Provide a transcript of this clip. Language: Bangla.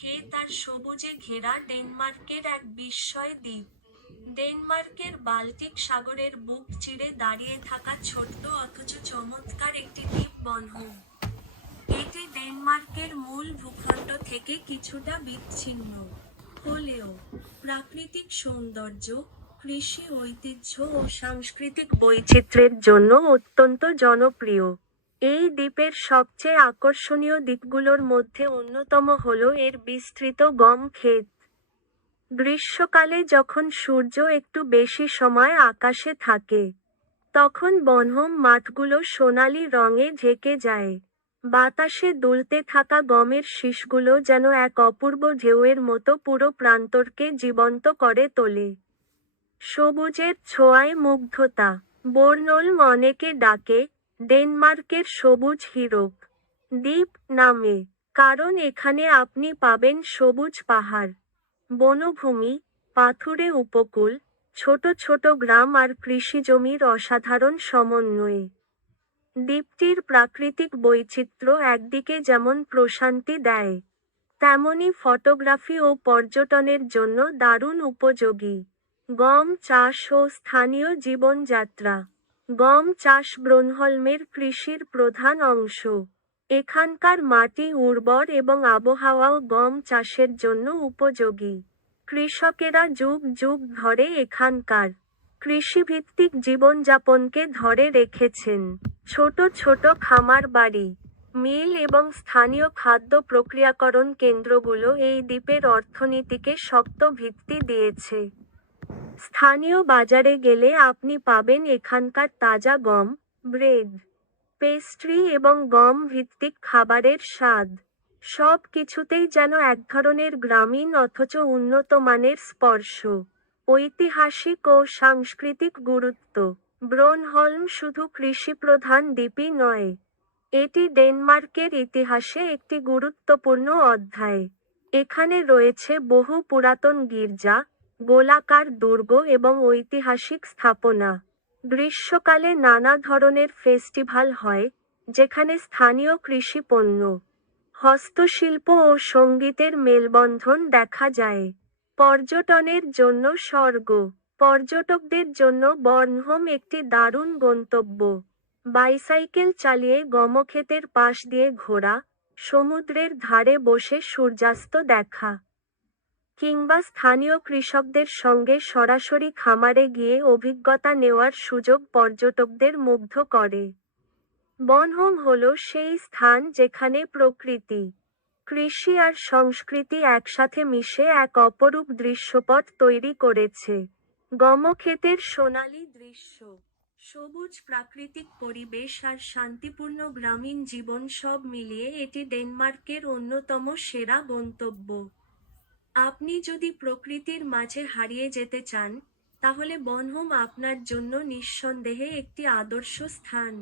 ক্ষেত তার সবুজে ঘেরা ডেনমার্কের এক বিস্ময় দ্বীপ। ডেনমার্কের বাল্টিক সাগরের বুক চিরে দাঁড়িয়ে থাকা ছোট্ট অথচ চমৎকার একটি দ্বীপ বনহোম এটি ডেনমার্কের মূল ভূখণ্ড থেকে কিছুটা বিচ্ছিন্ন। হলেও প্রাকৃতিক সৌন্দর্য, কৃষি ঐতিহ্য ও সাংস্কৃতিক বৈচিত্র্যের জন্য অত্যন্ত জনপ্রিয়। এই দ্বীপের সবচেয়ে আকর্ষণীয় দ্বীপগুলোর মধ্যে অন্যতম হল এর বিস্তৃত গম ক্ষেত। গ্রীষ্মকালে যখন সূর্য একটু বেশি সময় আকাশে থাকে, তখন বনহম মাঠগুলো সোনালি রঙে ঢেকে যায়। বাতাসে দুলতে থাকা গমের শীষগুলো যেন এক অপূর্ব ঢেউয়ের মতো পুরো প্রান্তরকে জীবন্ত করে তোলে। সবুজের ছোঁয়ায় মুগ্ধতা, বর্ণল অনেকে ডাকে ডেনমার্কের সবুজ হিরক দ্বীপ নামে, কারণ এখানে আপনি পাবেন সবুজ পাহাড়। বনভূমি, পাথুরে উপকূল, ছোট ছোট গ্রাম আর কৃষিজমির অসাধারণ সমন্বয়ে। দ্বীপটির প্রাকৃতিক বৈচিত্র্য একদিকে যেমন প্রশান্তি দেয়, তেমনি ফটোগ্রাফি ও পর্যটনের জন্য দারুণ উপযোগী। গম, চাষ ও স্থানীয় জীবনযাত্রা। গম চাষ ব্রোনহলমের কৃষির প্রধান অংশ। এখানকার মাটি উর্বর এবং আবহাওয়াও গম চাষের জন্য উপযোগী। কৃষকেরা যুগ যুগ ধরে এখানকার কৃষিভিত্তিক জীবনযাপনকে ধরে রেখেছেন। ছোট ছোট খামার বাড়ি, মিল এবং স্থানীয় খাদ্য প্রক্রিয়াকরণ কেন্দ্রগুলো এই দ্বীপের অর্থনীতিকে শক্ত ভিত্তি দিয়েছে। স্থানীয় বাজারে গেলে আপনি পাবেন এখানকার তাজা গম, ব্রেড, পেস্ট্রি এবং গম ভিত্তিক খাবারের স্বাদ। সব কিছুতেই যেন এক ধরনের গ্রামীণ অথচ উন্নত মানের স্পর্শ, ঐতিহাসিক ও সাংস্কৃতিক গুরুত্ব। ব্রোনহলম শুধু কৃষিপ্রধান দ্বীপই নয়, এটি ডেনমার্কের ইতিহাসে একটি গুরুত্বপূর্ণ অধ্যায়। এখানে রয়েছে বহু পুরাতন গির্জা গোলাকার দুর্গ এবং ঐতিহাসিক স্থাপনা। গ্রীষ্মকালে নানা ধরনের ফেস্টিভাল হয়, যেখানে স্থানীয় কৃষি পণ্য, হস্তশিল্প ও সঙ্গীতের মেলবন্ধন দেখা যায়। পর্যটনের জন্য স্বর্গ, পর্যটকদের জন্য বর্নহোম একটি দারুণ গন্তব্য। বাইসাইকেল চালিয়ে গমক্ষেতের পাশ দিয়ে ঘোরা, সমুদ্রের ধারে বসে সূর্যাস্ত দেখা। কিংবা স্থানীয় কৃষকদের সঙ্গে সরাসরি খামারে গিয়ে অভিজ্ঞতা নেওয়ার সুযোগ পর্যটকদের মুগ্ধ করে। বনহোম হল সেই স্থান যেখানে প্রকৃতি, কৃষি আর সংস্কৃতি একসাথে মিশে এক অপরূপ দৃশ্যপট তৈরি করেছে। গমক্ষেতের সোনালী দৃশ্য, সবুজ প্রাকৃতিক পরিবেশ আর শান্তিপূর্ণ গ্রামীণ জীবন সব মিলিয়ে এটি ডেনমার্কের অন্যতম সেরা গন্তব্য। আপনি যদি প্রকৃতির মাঝে হারিয়ে যেতে চান, তাহলে বনহোম আপনার জন্য নিঃসন্দেহে একটি আদর্শ স্থান।